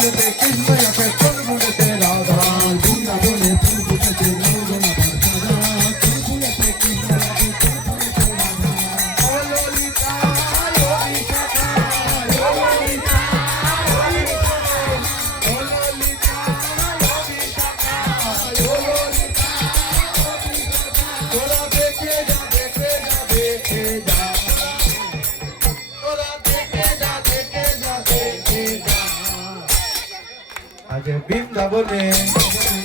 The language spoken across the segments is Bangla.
ফুলেতে কৃষ্ণ আছে কোন ফুলেতে রাধা বৃন্দাবনে ফুল ফুটেছে নৌজনা সাদা কোন ফুলেতে কৃষ্ণ আছে কোন ফুলেতে রাধা ও ললিতা ও বিশাখা ও ললিতা ও বিশাখা ও ললিতা ও বিশাখা ও ললিতা ও বিশাখা তোরা দেখে যা দেখে যা দেখে যা তোরা দেখে যা দেখে যা দেখে যা আজ বৃন্দাবনে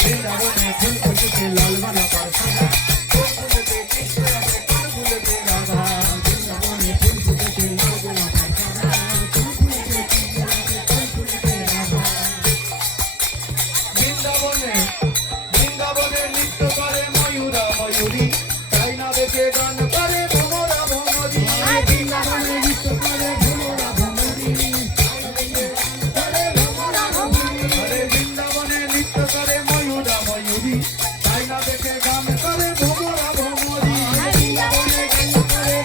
বৃন্দাবনে ফুল ফুটেছে লালমালা পার সাদা কোন ফুলেতে কৃষ্ণ আছে কোন ফুলেতে রাধা বৃন্দাবনে ফুল ফুটেছে লালমালা পার সাদা কোন ফুলেতে কৃষ্ণ আছে কোন ফুলেতে রাধা বৃন্দাবনে বৃন্দাবনে নৃত্য করে ময়ূরা ময়ূরী তাই না দেখে গান করে ভ্রমরা ভ্রমরী বৃন্দাবনে নৃত্য করে ভ্রমরা ভ্রমরী আরে বৃন্দাবনে নৃত্য করে ময়ূরা ময়ূরী তাই না দেখে গান করে ভ্রমরা ভ্রমরী বৃন্দাবনে গান করে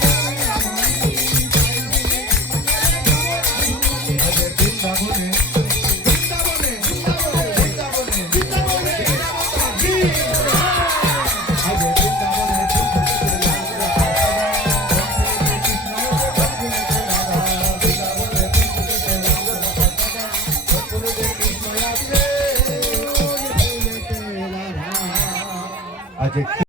আরে বৃন্দাবনে বৃন্দাবনে বৃন্দাবনে বৃন্দাবনে বৃন্দাবনে আরে বৃন্দাবনে ফুল ফুটেছে লালমালা পার সাদা কোন ফুলেতে কৃষ্ণ আছে কোন ফুলেতে রাধা বৃন্দাবনে ফুল ফুটেছে লালমালা পার সাদা কোন ফুলেতে কৃষ্ণ আছে কোন ফুলেতে রাধা আজ